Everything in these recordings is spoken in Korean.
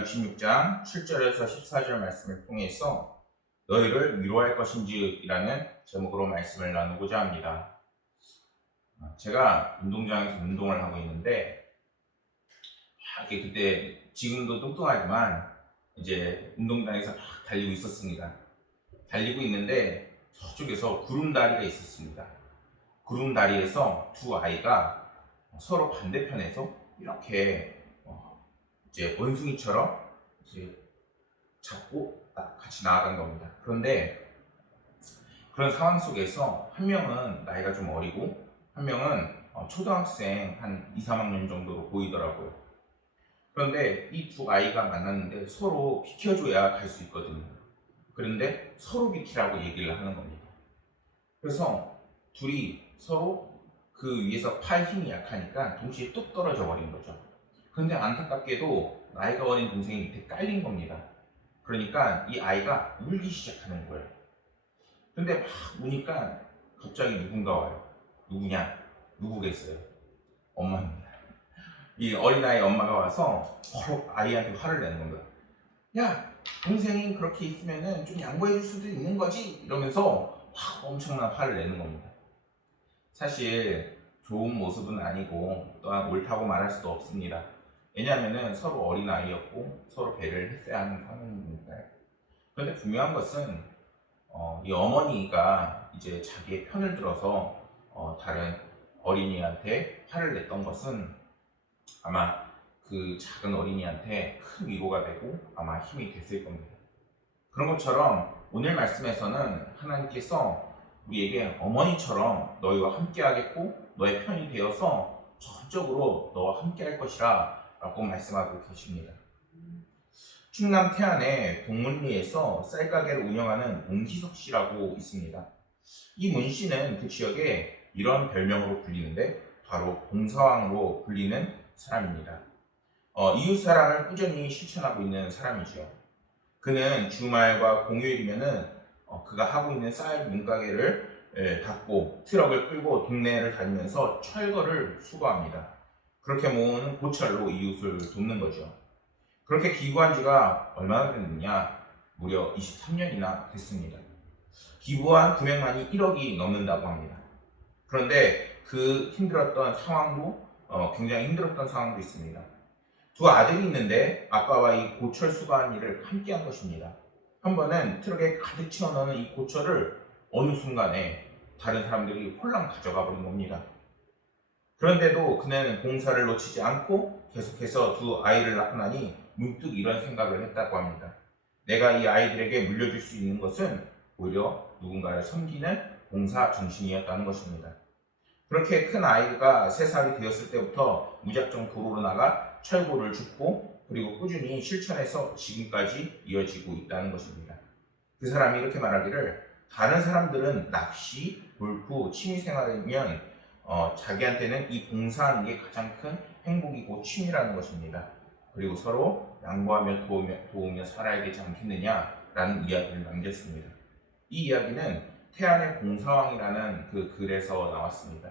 이사야 66장 7절에서 14절 말씀을 통해서 너희를 위로할 것인지라는 제목으로 말씀을 나누고자 합니다. 제가 운동장에서 운동을 하고 있는데 이렇게 그때 지금도 뚱뚱하지만 이제 운동장에서 막 달리고 있었습니다. 달리고 있는데 저쪽에서 구름다리가 있었습니다. 구름다리에서 두 아이가 서로 반대편에서 이렇게 이제 원숭이처럼 이제 잡고 같이 나아간 겁니다. 그런데 그런 상황 속에서 한 명은 나이가 좀 어리고 한 명은 초등학생 한 2, 3학년 정도로 보이더라고요. 그런데 이 두 아이가 만났는데 서로 비켜줘야 갈 수 있거든요. 그런데 서로 비키라고 얘기를 하는 겁니다. 그래서 둘이 서로 그 위에서 팔 힘이 약하니까 동시에 뚝 떨어져 버린 거죠. 그런데 안타깝게도 나이가 어린 동생이 밑에 깔린 겁니다. 그러니까 이 아이가 울기 시작하는 거예요. 근데 막 우니까 갑자기 누군가 와요. 누구냐? 누구겠어요? 엄마입니다. 이 어린아이 엄마가 와서 바로 아이한테 화를 내는 겁니다. 야, 동생이 그렇게 있으면 좀 양보해 줄 수도 있는 거지? 이러면서 막 엄청난 화를 내는 겁니다. 사실 좋은 모습은 아니고 또한 옳다고 말할 수도 없습니다. 왜냐하면 서로 어린아이였고 서로 배려를 했어야 하는 상황이니까요. 그런데 분명한 것은 이 어머니가 이제 자기의 편을 들어서 다른 어린이한테 화를 냈던 것은 아마 그 작은 어린이한테 큰 위로가 되고 아마 힘이 됐을 겁니다. 그런 것처럼 오늘 말씀에서는 하나님께서 우리에게 어머니처럼 너희와 함께 하겠고 너의 편이 되어서 전적으로 너와 함께 할 것이라 라고 말씀하고 계십니다. 충남 태안의 동문리에서 쌀가게를 운영하는 옹기석 씨라고 있습니다. 이 문 씨는 그 지역에 이런 별명으로 불리는데 바로 봉사왕으로 불리는 사람입니다. 이웃사랑을 꾸준히 실천하고 있는 사람이죠. 그는 주말과 공휴일이면은 그가 하고 있는 쌀 문가게를 닫고 트럭을 끌고 동네를 다니면서 철거를 수거합니다. 그렇게 모은 고철로 이웃을 돕는 거죠. 그렇게 기부한 지가 얼마나 됐느냐? 무려 23년이나 됐습니다. 기부한 금액만이 1억이 넘는다고 합니다. 그런데 그 힘들었던 상황도 굉장히 힘들었던 상황도 있습니다. 두 아들이 있는데 아빠와 이 고철 수거한 일을 함께 한 것입니다. 한 번은 트럭에 가득 채워 넣는 이 고철을 어느 순간에 다른 사람들이 홀랑 가져가 버린 겁니다. 그런데도 그는 봉사를 놓치지 않고 계속해서 두 아이를 낳고 나니 문득 이런 생각을 했다고 합니다. 내가 이 아이들에게 물려줄 수 있는 것은 오히려 누군가를 섬기는 봉사 정신이었다는 것입니다. 그렇게 큰 아이가 3살이 되었을 때부터 무작정 도로로 나가 철고를 줍고 그리고 꾸준히 실천해서 지금까지 이어지고 있다는 것입니다. 그 사람이 이렇게 말하기를 다른 사람들은 낚시, 골프, 취미생활이면 자기한테는 이 봉사하는 게 가장 큰 행복이고 취미라는 것입니다. 그리고 서로 양보하며 도우며 살아야 되지 않겠느냐라는 이야기를 남겼습니다. 이 이야기는 태안의 봉사왕이라는 그 글에서 나왔습니다.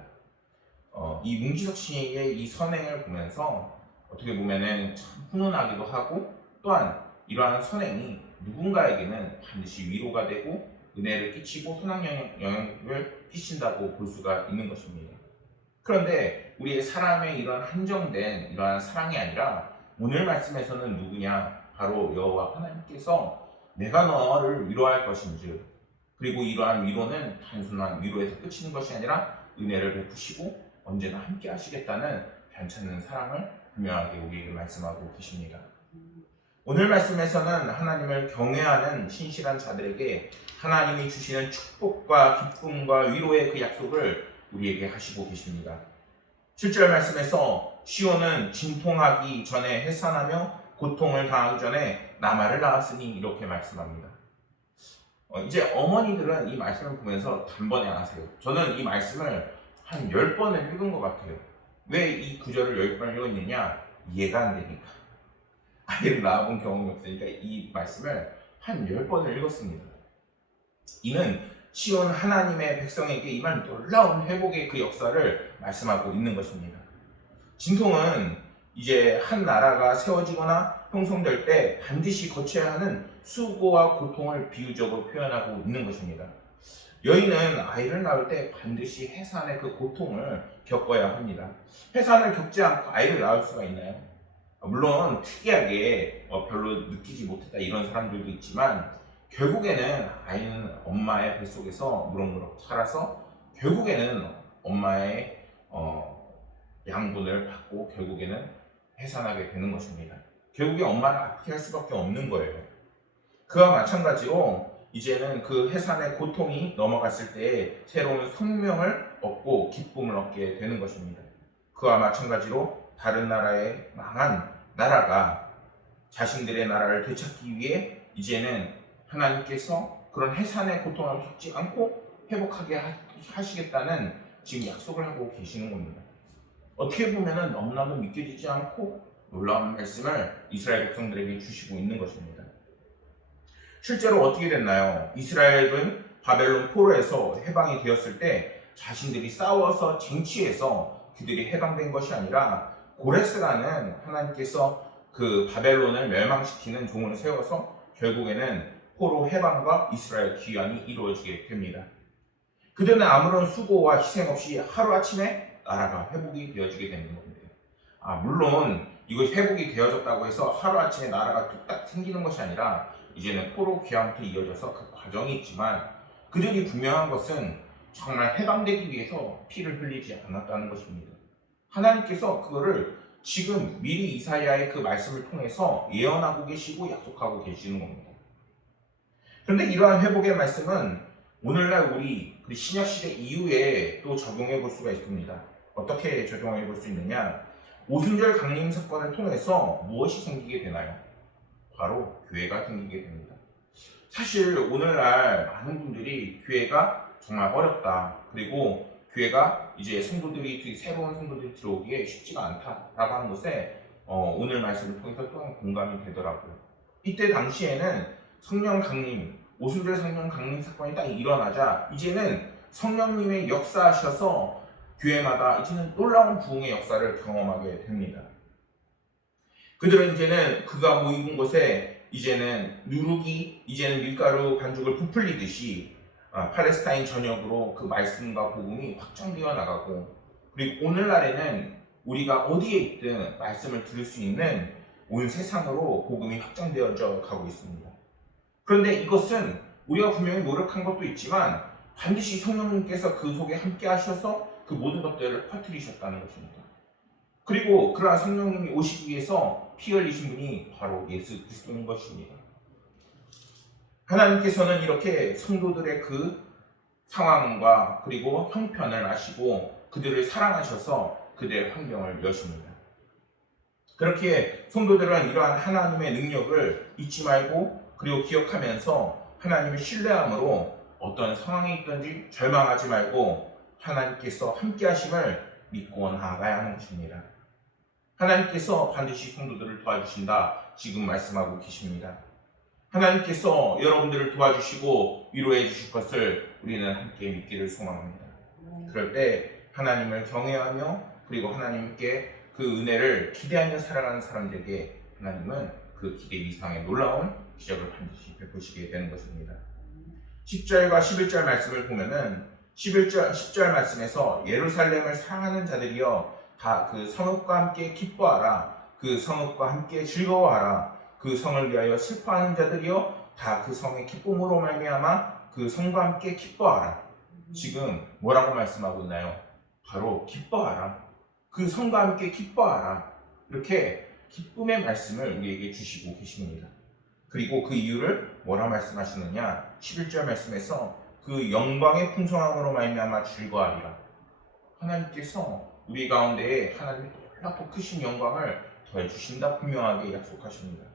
이 문기석 씨의 이 선행을 보면서 어떻게 보면은 참 훈훈하기도 하고 또한 이러한 선행이 누군가에게는 반드시 위로가 되고 은혜를 끼치고 선한 영향을 끼친다고 볼 수가 있는 것입니다. 그런데 우리의 사람의 이런 한정된 이러한 사랑이 아니라 오늘 말씀에서는 누구냐? 바로 여호와 하나님께서 내가 너를 위로할 것인즉 그리고 이러한 위로는 단순한 위로에서 끝이는 것이 아니라 은혜를 베푸시고 언제나 함께 하시겠다는 변찮는 사랑을 분명하게 우리에게 말씀하고 계십니다. 오늘 말씀에서는 하나님을 경외하는 신실한 자들에게 하나님이 주시는 축복과 기쁨과 위로의 그 약속을 우리에게 하시고 계십니다. 7절 말씀에서 시온은 진통하기 전에 해산하며 고통을 당하기 전에 나말을 낳았으니 이렇게 말씀합니다. 이제 어머니들은 이 말씀을 보면서 단번에 아세요. 저는 이 말씀을 한 10번을 읽은 것 같아요. 왜 이 구절을 10번을 읽었느냐? 이해가 안 되니까. 아이를 낳아본 경험이 없으니까 이 말씀을 한 10번을 읽었습니다. 이는 시온 하나님의 백성에게 임한 놀라운 회복의 그 역사를 말씀하고 있는 것입니다. 진통은 이제 한 나라가 세워지거나 형성될 때 반드시 거쳐야 하는 수고와 고통을 비유적으로 표현하고 있는 것입니다. 여인은 아이를 낳을 때 반드시 해산의 그 고통을 겪어야 합니다. 해산을 겪지 않고 아이를 낳을 수가 있나요? 물론 특이하게 별로 느끼지 못했다 이런 사람들도 있지만, 결국에는 아이는 엄마의 뱃속에서 무럭무럭 자라서 결국에는 엄마의 양분을 받고 결국에는 해산하게 되는 것입니다. 결국에 엄마를 아프게 할 수밖에 없는 거예요. 그와 마찬가지로 이제는 그 해산의 고통이 넘어갔을 때 새로운 생명을 얻고 기쁨을 얻게 되는 것입니다. 그와 마찬가지로 다른 나라의 망한 나라가 자신들의 나라를 되찾기 위해 이제는 하나님께서 그런 해산의 고통을 겪지 않고 회복하게 하시겠다는 지금 약속을 하고 계시는 겁니다. 어떻게 보면 너무나도 믿겨지지 않고 놀라운 말씀을 이스라엘 백성들에게 주시고 있는 것입니다. 실제로 어떻게 됐나요? 이스라엘은 바벨론 포로에서 해방이 되었을 때 자신들이 싸워서 쟁취해서 그들이 해방된 것이 아니라 고레스라는 하나님께서 그 바벨론을 멸망시키는 종을 세워서 결국에는 포로 해방과 이스라엘 귀환이 이루어지게 됩니다. 그들은 아무런 수고와 희생 없이 하루아침에 나라가 회복이 되어지게 되는 겁니다. 물론 이거 회복이 되어졌다고 해서 하루아침에 나라가 뚝딱 생기는 것이 아니라 이제는 포로 귀환부터 이어져서 그 과정이 있지만, 그들이 분명한 것은 정말 해방되기 위해서 피를 흘리지 않았다는 것입니다. 하나님께서 그거를 지금 미리 이사야의 그 말씀을 통해서 예언하고 계시고 약속하고 계시는 겁니다. 그런데 이러한 회복의 말씀은 오늘날 우리 신약시대 이후에 또 적용해 볼 수가 있습니다. 어떻게 적용해 볼 수 있느냐? 오순절 강림 사건을 통해서 무엇이 생기게 되나요? 바로 교회가 생기게 됩니다. 사실 오늘날 많은 분들이 교회가 정말 어렵다, 그리고 교회가 이제 새로운 성도들이 들어오기에 쉽지가 않다라고 하는 것에 오늘 말씀을 통해서 또한 공감이 되더라고요. 이때 당시에는 성령 강림, 오순절 성령 강림 사건이 딱 일어나자 이제는 성령님의 역사하셔서 교회마다 이제는 놀라운 부흥의 역사를 경험하게 됩니다. 그들은 이제는 그가 모인 곳에 이제는 누룩이 이제는 밀가루 반죽을 부풀리듯이 팔레스타인 전역으로 그 말씀과 복음이 확장되어 나가고, 그리고 오늘날에는 우리가 어디에 있든 말씀을 들을 수 있는 온 세상으로 복음이 확장되어져 가고 있습니다. 그런데 이것은 우리가 분명히 노력한 것도 있지만 반드시 성령님께서 그 속에 함께 하셔서 그 모든 것들을 퍼뜨리셨다는 것입니다. 그리고 그러한 성령님이 오시기 위해서 피 흘리신 분이 바로 예수 그리스도인 것입니다. 하나님께서는 이렇게 성도들의 그 상황과 그리고 형편을 아시고 그들을 사랑하셔서 그들의 환경을 여십니다. 그렇게 성도들은 이러한 하나님의 능력을 잊지 말고 그리고 기억하면서 하나님을 신뢰함으로 어떤 상황에 있든지 절망하지 말고 하나님께서 함께 하심을 믿고 나아가야 하는 것입니다. 하나님께서 반드시 성도들을 도와주신다 지금 말씀하고 계십니다. 하나님께서 여러분들을 도와주시고 위로해 주실 것을 우리는 함께 믿기를 소망합니다. 그럴 때 하나님을 경외하며 그리고 하나님께 그 은혜를 기대하며 살아가는 사람들에게 하나님은 그 기대 이상의 놀라운 기적을 반드시 베푸시게 되는 것입니다. 10절과 11절 말씀을 보면은 10절 말씀에서 예루살렘을 사랑하는 자들이여 다 그 성읍과 함께 기뻐하라. 그 성읍과 함께 즐거워하라. 그 성을 위하여 슬퍼하는 자들이여 다 그 성의 기쁨으로 말미암아 그 성과 함께 기뻐하라. 지금 뭐라고 말씀하고 있나요? 바로 기뻐하라. 그 성과 함께 기뻐하라. 이렇게 기쁨의 말씀을 우리에게 주시고 계십니다. 그리고 그 이유를 뭐라 말씀하시느냐? 11절 말씀에서 그 영광의 풍성함으로 말미암아 즐거워하리라. 하나님께서 우리 가운데에 하나님의 놀랍고 크신 영광을 더해주신다 분명하게 약속하십니다.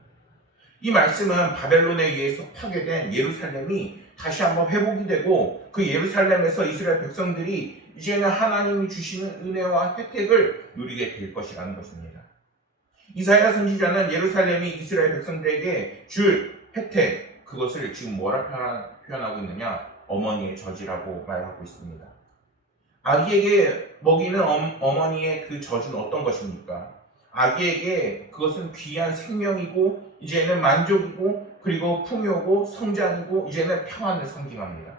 이 말씀은 바벨론에 의해서 파괴된 예루살렘이 다시 한번 회복이 되고 그 예루살렘에서 이스라엘 백성들이 이제는 하나님이 주시는 은혜와 혜택을 누리게 될 것이라는 것입니다. 이사야 선지자는 예루살렘이 이스라엘 백성들에게 줄 혜택, 그것을 지금 뭐라 표현하고 있느냐? 어머니의 젖이라고 말하고 있습니다. 아기에게 먹이는 어머니의 그 젖은 어떤 것입니까? 아기에게 그것은 귀한 생명이고 이제는 만족이고 그리고 풍요고 성장이고 이제는 평안을 상징합니다.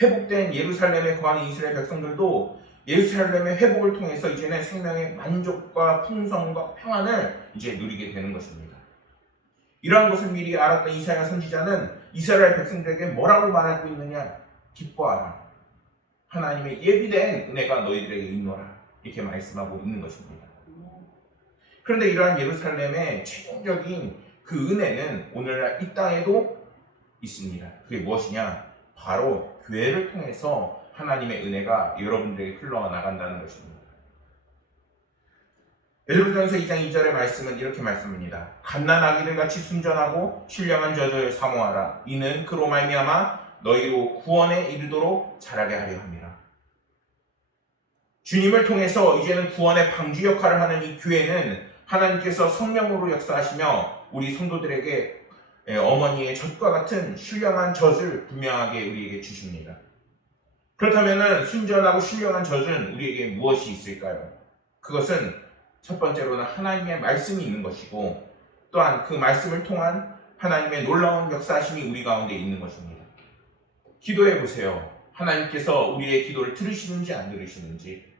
회복된 예루살렘에 거하는 이스라엘 백성들도 예루살렘의 회복을 통해서 이제는 생명의 만족과 풍성과 평안을 이제 누리게 되는 것입니다. 이러한 것을 미리 알았던 이사야 선지자는 이스라엘 백성들에게 뭐라고 말하고 있느냐? 기뻐하라. 하나님의 예비된 은혜가 너희들에게 있노라. 이렇게 말씀하고 있는 것입니다. 그런데 이러한 예루살렘의 최종적인 그 은혜는 오늘날 이 땅에도 있습니다. 그게 무엇이냐? 바로 교회를 통해서 하나님의 은혜가 여러분들에게 흘러나간다는 것입니다. 베드로전서 2장 2절의 말씀은 이렇게 말씀합니다. 갓난 아기들 같이 순전하고 신령한 젖을 사모하라. 이는 그로 말미암아 너희로 구원에 이르도록 자라게 하려 함이라. 주님을 통해서 이제는 구원의 방주 역할을 하는 이 교회는 하나님께서 성령으로 역사하시며 우리 성도들에게 어머니의 젖과 같은 신령한 젖을 분명하게 우리에게 주십니다. 그렇다면 순전하고 신령한 젖은 우리에게 무엇이 있을까요? 그것은 첫 번째로는 하나님의 말씀이 있는 것이고 또한 그 말씀을 통한 하나님의 놀라운 역사하심이 우리 가운데 있는 것입니다. 기도해 보세요. 하나님께서 우리의 기도를 들으시는지 안 들으시는지,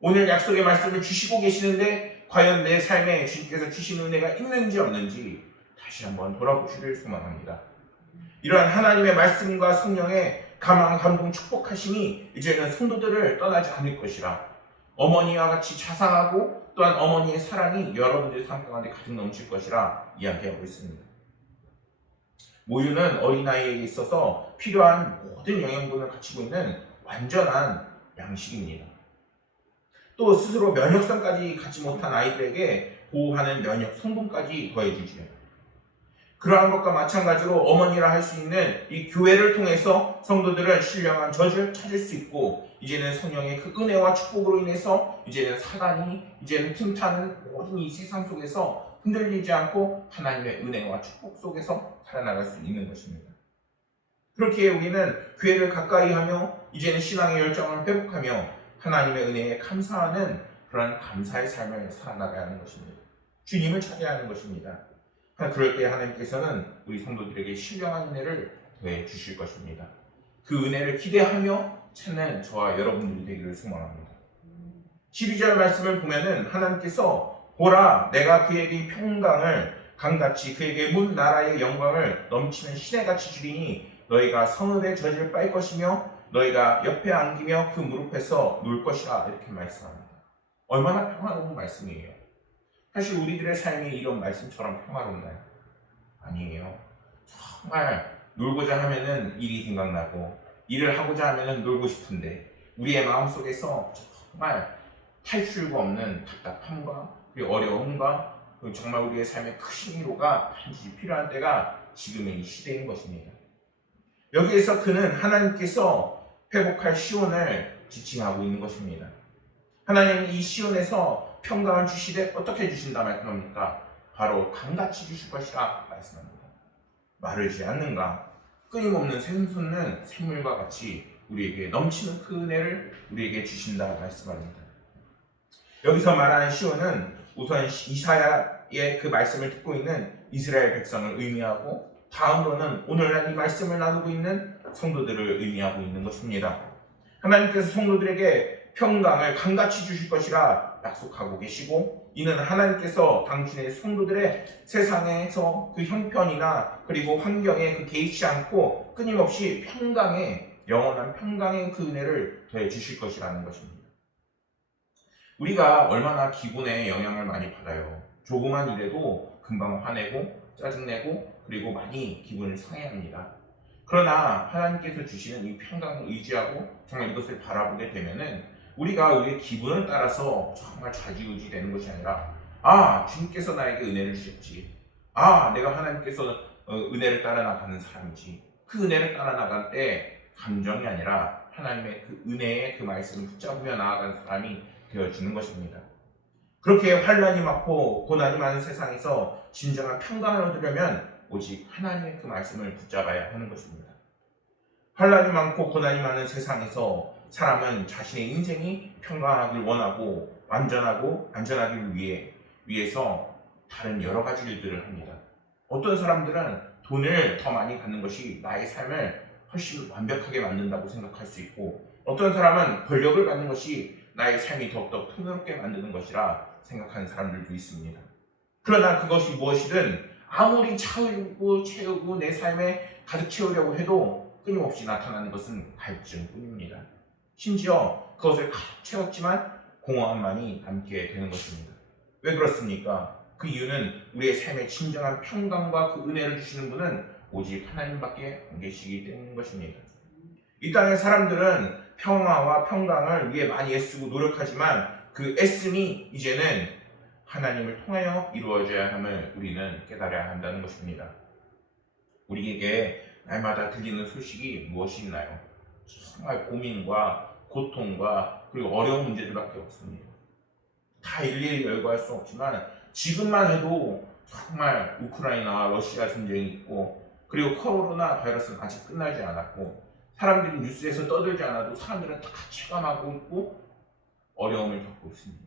오늘 약속의 말씀을 주시고 계시는데 과연 내 삶에 주님께서 주신 은혜가 있는지 없는지 다시 한번 돌아보시길 소망합니다. 이러한 하나님의 말씀과 성령의 감화, 감동, 축복하심이 이제는 성도들을 떠나지 않을 것이라, 어머니와 같이 자상하고 또한 어머니의 사랑이 여러분들의 삶 가운데 가득 넘칠 것이라 이야기하고 있습니다. 모유는 어린아이에게 있어서 필요한 모든 영양분을 갖추고 있는 완전한 양식입니다. 또 스스로 면역성까지 갖지 못한 아이들에게 보호하는 면역 성분까지 더해주지요. 그러한 것과 마찬가지로 어머니라 할 수 있는 이 교회를 통해서 성도들은 신령한 젖을 찾을 수 있고, 이제는 성령의 그 은혜와 축복으로 인해서 이제는 사단이 이제는 틈타는 모든 이 세상 속에서 흔들리지 않고 하나님의 은혜와 축복 속에서 살아나갈 수 있는 것입니다. 그렇게 우리는 교회를 가까이 하며 이제는 신앙의 열정을 회복하며 하나님의 은혜에 감사하는 그런 감사의 삶을 살아나가야 하는 것입니다. 주님을 찾아야 하는 것입니다. 그럴 때 하나님께서는 우리 성도들에게 신령한 은혜를 더해 주실 것입니다. 그 은혜를 기대하며 찾는 저와 여러분들이 되기를 소망합니다. 12절 말씀을 보면은 하나님께서 보라, 내가 그에게 평강을 강같이 그에게 문 나라의 영광을 넘치는 시내같이 주리니 너희가 성읍의 젖을 빨 것이며 너희가 옆에 안기며 그 무릎에서 놀 것이라. 이렇게 말씀합니다. 얼마나 평화로운 말씀이에요. 사실 우리들의 삶이 이런 말씀처럼 평화롭나요? 아니에요. 정말 놀고자 하면은 일이 생각나고 일을 하고자 하면은 놀고 싶은데 우리의 마음속에서 정말 탈출구 없는 답답함과 그리고 어려움과 그리고 정말 우리의 삶에 크신 위로가 반드시 필요한 때가 지금의 이 시대인 것입니다. 여기에서 그는 하나님께서 회복할 시온을 지칭하고 있는 것입니다. 하나님은 이 시온에서 평강을 주시되 어떻게 주신다 말씀합니까? 바로 강같이 주실 것이라 말씀합니다. 마르지 않는가? 끊임없는 샘솟는 샘물과 같이 우리에게 넘치는 그 은혜를 우리에게 주신다 말씀합니다. 여기서 말하는 시온은 우선 이사야의 그 말씀을 듣고 있는 이스라엘 백성을 의미하고, 다음으로는 오늘날 이 말씀을 나누고 있는 성도들을 의미하고 있는 것입니다. 하나님께서 성도들에게 평강을 강같이 주실 것이라 약속하고 계시고, 이는 하나님께서 당신의 성도들의 세상에서 그 형편이나 그리고 환경에 그 개의치 않고 끊임없이 평강의, 영원한 평강의 그 은혜를 더해 주실 것이라는 것입니다. 우리가 얼마나 기분에 영향을 많이 받아요. 조그만 일에도 금방 화내고 짜증내고 그리고 많이 기분을 상해합니다. 그러나 하나님께서 주시는 이 평강을 의지하고 정말 이것을 바라보게 되면은 우리가 우리의 기분을 따라서 정말 좌지우지 되는 것이 아니라, 주님께서 나에게 은혜를 주셨지, 내가 하나님께서 은혜를 따라 나가는 사람이지, 그 은혜를 따라 나갈 때 감정이 아니라 하나님의 그 은혜의 그 말씀을 붙잡으며 나아가는 사람이 되어지는 것입니다. 그렇게 환난이 많고 고난이 많은 세상에서 진정한 평강을 얻으려면 오직 하나님의 그 말씀을 붙잡아야 하는 것입니다. 환난이 많고 고난이 많은 세상에서 사람은 자신의 인생이 평강하길 원하고 완전하고 안전하기를 위해서 다른 여러 가지 일들을 합니다. 어떤 사람들은 돈을 더 많이 갖는 것이 나의 삶을 훨씬 완벽하게 만든다고 생각할 수 있고, 어떤 사람은 권력을 갖는 것이 나의 삶이 더욱더 풍요롭게 만드는 것이라 생각하는 사람들도 있습니다. 그러나 그것이 무엇이든 아무리 채우고 내 삶에 가득 채우려고 해도 끊임없이 나타나는 것은 갈증뿐입니다. 심지어 그것을 가득 채웠지만 공허함만이 남게 되는 것입니다. 왜 그렇습니까? 그 이유는 우리의 삶에 진정한 평강과 그 은혜를 주시는 분은 오직 하나님밖에 안 계시기 때문인 것입니다. 이 땅의 사람들은 평화와 평강을 위해 많이 애쓰고 노력하지만 그 애씀이 이제는 하나님을 통하여 이루어져야 함을 우리는 깨달아야 한다는 것입니다. 우리에게 날마다 들리는 소식이 무엇이 있나요? 정말 고민과 고통과 그리고 어려운 문제들밖에 없습니다. 다 일일이 열거할 수 없지만 지금만 해도 정말 우크라이나와 러시아 전쟁이 있고, 그리고 코로나 바이러스는 아직 끝나지 않았고, 사람들이 뉴스에서 떠들지 않아도 사람들은 다 체감하고 있고 어려움을 겪고 있습니다.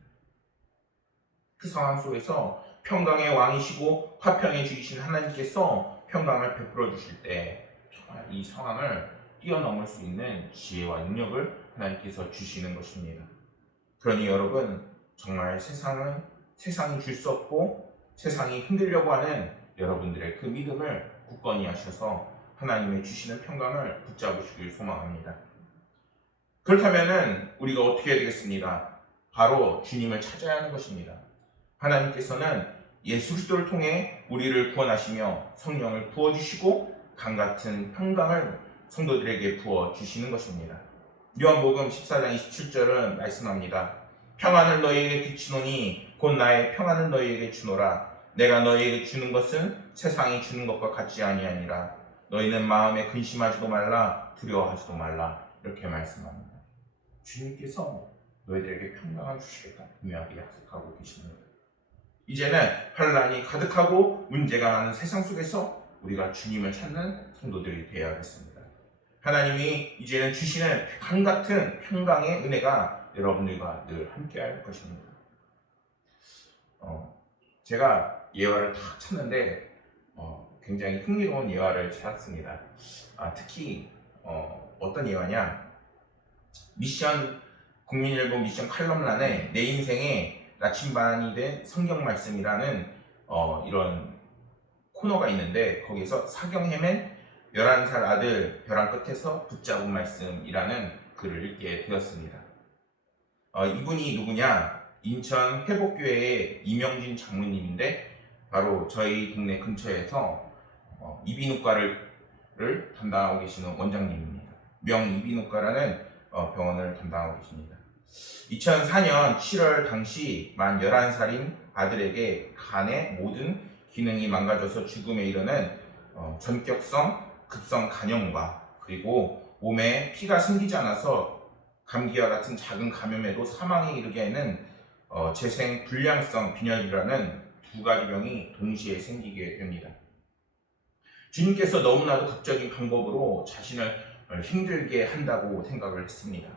그 상황 속에서 평강의 왕이시고 화평의 주이신 하나님께서 평강을 베풀어 주실 때 정말 이 상황을 뛰어넘을 수 있는 지혜와 능력을 하나님께서 주시는 것입니다. 그러니 여러분, 정말 세상이 줄 수 없고 세상이 흔들려고 하는 여러분들의 그 믿음을 굳건히 하셔서 하나님의 주시는 평강을 붙잡으시길 소망합니다. 그렇다면 우리가 어떻게 해야 되겠습니다? 바로 주님을 찾아야 하는 것입니다. 하나님께서는 예수 그리스도를 통해 우리를 구원하시며 성령을 부어주시고 강같은 평강을 성도들에게 부어주시는 것입니다. 요한복음 14장 27절은 말씀합니다. 평안을 너희에게 비추노니 곧 나의 평안을 너희에게 주노라. 내가 너희에게 주는 것은 세상이 주는 것과 같지 아니하니라. 너희는 마음에 근심하지도 말라, 두려워하지도 말라. 이렇게 말씀합니다. 주님께서 너희들에게 평강을 주시겠다 분명하게 약속하고 계십니다. 이제는 환난이 가득하고 문제가 많은 세상 속에서 우리가 주님을 찾는 성도들이 되어야겠습니다. 하나님이 이제는 주시는 강같은 평강의 은혜가 여러분들과 늘 함께할 것입니다. 제가 예화를 탁 찾는데 굉장히 흥미로운 예화를 찾았습니다. 특히 어떤 예화냐, 국민일보 미션 칼럼란에 내 인생의 나침반이 된 성경 말씀이라는 이런 코너가 있는데, 거기에서 사경 헤맨 11살 아들 벼랑 끝에서 붙잡은 말씀이라는 글을 읽게 되었습니다. 이분이 누구냐? 인천 회복교회의 이명진 장로님인데, 바로 저희 동네 근처에서 이비인후과를 담당하고 계시는 원장님입니다. 명이비인후과라는 병원을 담당하고 계십니다. 2004년 7월 당시 만 11살인 아들에게 간의 모든 기능이 망가져서 죽음에 이르는 전격성 급성 간염과, 그리고 몸에 피가 생기지 않아서 감기와 같은 작은 감염에도 사망에 이르게 하는 재생 불량성 빈혈이라는 두 가지 병이 동시에 생기게 됩니다. 주님께서 너무나도 극적인 방법으로 자신을 힘들게 한다고 생각을 했습니다.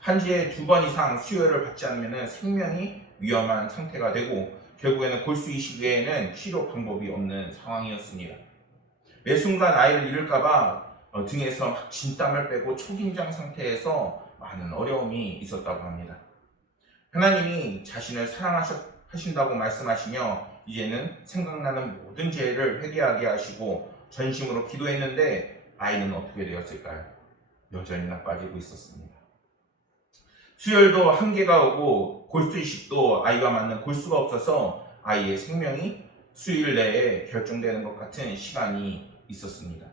한 주에 2번 이상 수혈을 받지 않으면 생명이 위험한 상태가 되고, 결국에는 골수 이식 외에는 치료 방법이 없는 상황이었습니다. 매 순간 아이를 잃을까봐 등에서 막 진땀을 빼고 초긴장 상태에서 많은 어려움이 있었다고 합니다. 하나님이 자신을 사랑하신다고 말씀하시며 이제는 생각나는 모든 죄를 회개하게 하시고 전심으로 기도했는데 아이는 어떻게 되었을까요? 여전히 나빠지고 있었습니다. 수혈도 한계가 오고 골수 이식도 아이와 맞는 골수가 없어서 아이의 생명이 수일 내에 결정되는 것 같은 시간이 있었습니다.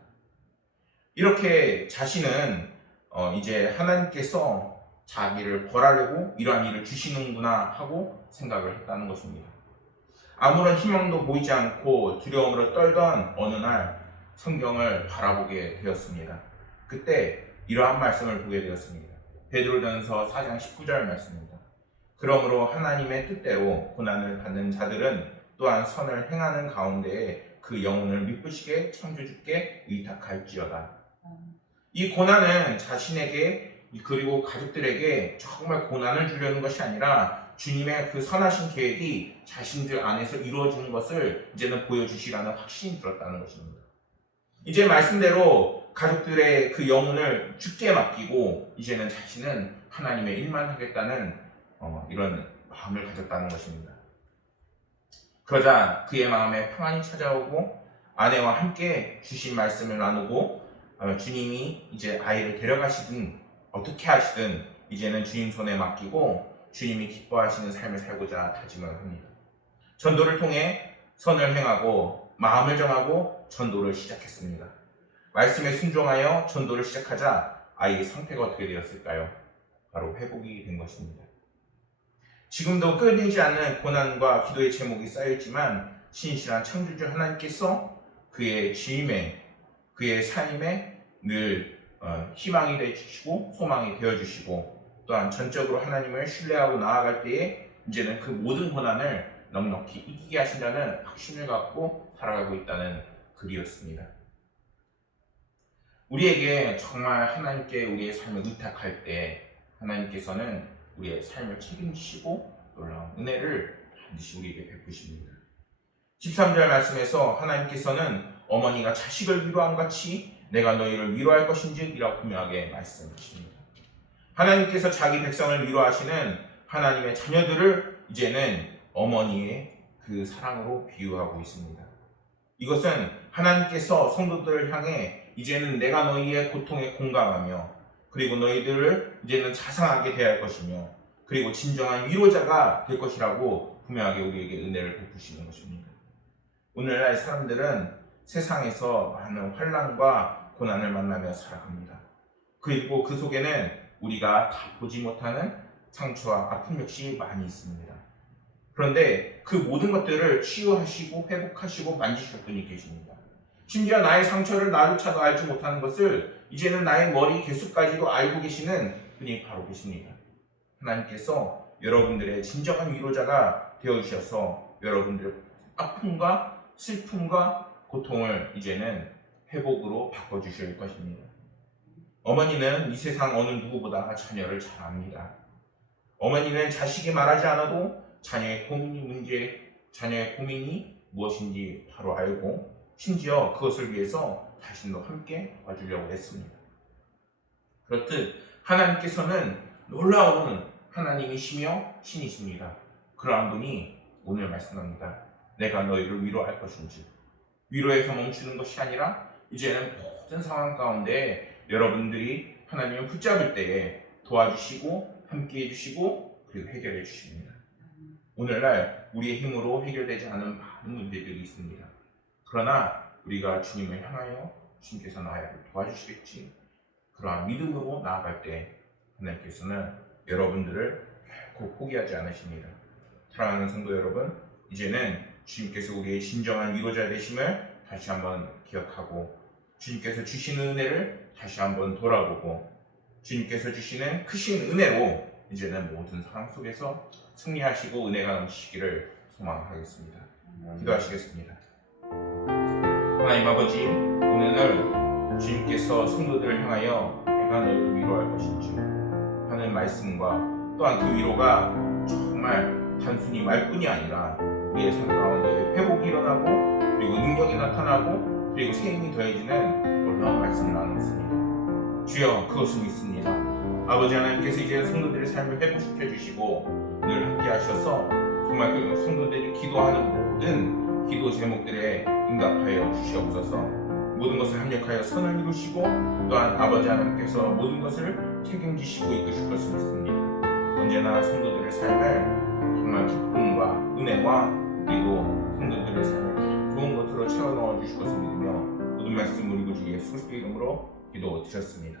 이렇게 자신은 이제 하나님께서 자기를 벌하려고 이러한 일을 주시는구나 하고 생각을 했다는 것입니다. 아무런 희망도 보이지 않고 두려움으로 떨던 어느 날 성경을 바라보게 되었습니다. 그때 이러한 말씀을 보게 되었습니다. 베드로전서 4장 19절 말씀입니다. 그러므로 하나님의 뜻대로 고난을 받는 자들은 또한 선을 행하는 가운데에 그 영혼을 미쁘시게 창조주께 의탁할지어다. 이 고난은 자신에게 그리고 가족들에게 정말 고난을 주려는 것이 아니라 주님의 그 선하신 계획이 자신들 안에서 이루어지는 것을 이제는 보여주시라는 확신이 들었다는 것입니다. 이제 말씀대로 가족들의 그 영혼을 주께 맡기고 이제는 자신은 하나님의 일만 하겠다는 이런 마음을 가졌다는 것입니다. 그러자 그의 마음에 평안이 찾아오고 아내와 함께 주신 말씀을 나누고 주님이 이제 아이를 데려가시든 어떻게 하시든 이제는 주님 손에 맡기고 주님이 기뻐하시는 삶을 살고자 다짐을 합니다. 전도를 통해 선을 행하고 마음을 정하고 전도를 시작했습니다. 말씀에 순종하여 전도를 시작하자 아이의 상태가 어떻게 되었을까요? 바로 회복이 된 것입니다. 지금도 끊이지 않는 고난과 기도의 제목이 쌓여있지만 신실한 창조주 하나님께서 그의 삶에 늘 희망이 되어주시고 소망이 되어주시고 또한 전적으로 하나님을 신뢰하고 나아갈 때에 이제는 그 모든 고난을 넉넉히 이기게 하신다는 확신을 갖고 살아가고 있다는 글이었습니다. 우리에게 정말 하나님께 우리의 삶을 의탁할 때 하나님께서는 우리의 삶을 책임지시고 놀라운 은혜를 반드시 우리에게 베푸십니다. 13절 말씀에서 하나님께서는 어머니가 자식을 위로함 같이 내가 너희를 위로할 것인즉 이라고 분명하게 말씀하십니다. 하나님께서 자기 백성을 위로하시는 하나님의 자녀들을 이제는 어머니의 그 사랑으로 비유하고 있습니다. 이것은 하나님께서 성도들을 향해 이제는 내가 너희의 고통에 공감하며 그리고 너희들을 이제는 자상하게 대할 것이며 그리고 진정한 위로자가 될 것이라고 분명하게 우리에게 은혜를 베푸시는 것입니다. 오늘날 사람들은 세상에서 많은 환난과 고난을 만나며 살아갑니다. 그리고 그 속에는 우리가 다 보지 못하는 상처와 아픔 역시 많이 있습니다. 그런데 그 모든 것들을 치유하시고 회복하시고 만지실 분이 계십니다. 심지어 나의 상처를 나조차도 알지 못하는 것을 이제는 나의 머리 개수까지도 알고 계시는 분이 바로 계십니다. 하나님께서 여러분들의 진정한 위로자가 되어주셔서 여러분들의 아픔과 슬픔과 고통을 이제는 회복으로 바꿔주실 것입니다. 어머니는 이 세상 어느 누구보다 자녀를 잘 압니다. 어머니는 자식이 말하지 않아도 자녀의 고민이 무엇인지 바로 알고 심지어 그것을 위해서 자신도 함께 도와주려고 했습니다. 그렇듯 하나님께서는 놀라운 하나님이시며 신이십니다. 그러한 분이 오늘 말씀합니다. 내가 너희를 위로할 것인지 위로에서 멈추는 것이 아니라 이제는 모든 상황 가운데 여러분들이 하나님을 붙잡을 때에 도와주시고 함께 해주시고 그리고 해결해 주십니다. 오늘날 우리의 힘으로 해결되지 않은 많은 문제들이 있습니다. 그러나 우리가 주님을 향하여 주님께서 나를 도와주시겠지 그러한 믿음으로 나아갈 때 하나님께서는 여러분들을 결코 포기하지 않으십니다. 사랑하는 성도 여러분, 이제는 주님께서 우리의 진정한 위로자 되심을 다시 한번 기억하고 주님께서 주시는 은혜를 다시 한번 돌아보고 주님께서 주시는 크신 은혜로 이제는 모든 상황 속에서 승리하시고 은혜가 넘치시기를 소망하겠습니다. 기도하시겠습니다. 하나님 아버지, 오늘 주님께서 성도들을 향하여 내가 너를 위로할 것인지 하는 말씀과 또한 그 위로가 정말 단순히 말뿐이 아니라 우리의 삶 가운데 회복이 일어나고 그리고 능력이 나타나고 그리고 새 힘이 더해지는 놀라운 말씀을 나눴습니다. 주여, 그것을 믿습니다. 아버지 하나님께서 이제 성도들의 삶을 회복시켜 주시고 늘 함께 하셔서 정말 그 성도들이 기도하는 모든 기도 제목들에 응답하여 주시옵소서. 모든 것을 합력하여 선을 이루시고 또한 아버지 하나님께서 모든 것을 책임지시고 이끄실 것을 믿습니다. 언제나 성도들의 삶을 정말 기쁨과 은혜와 그리고 성도들의 삶을 좋은 것으로 채워 넣어 주실 것을 믿으며 모든 말씀 우리 구주 예수 그리스도의 이름으로 기도드렸습니다.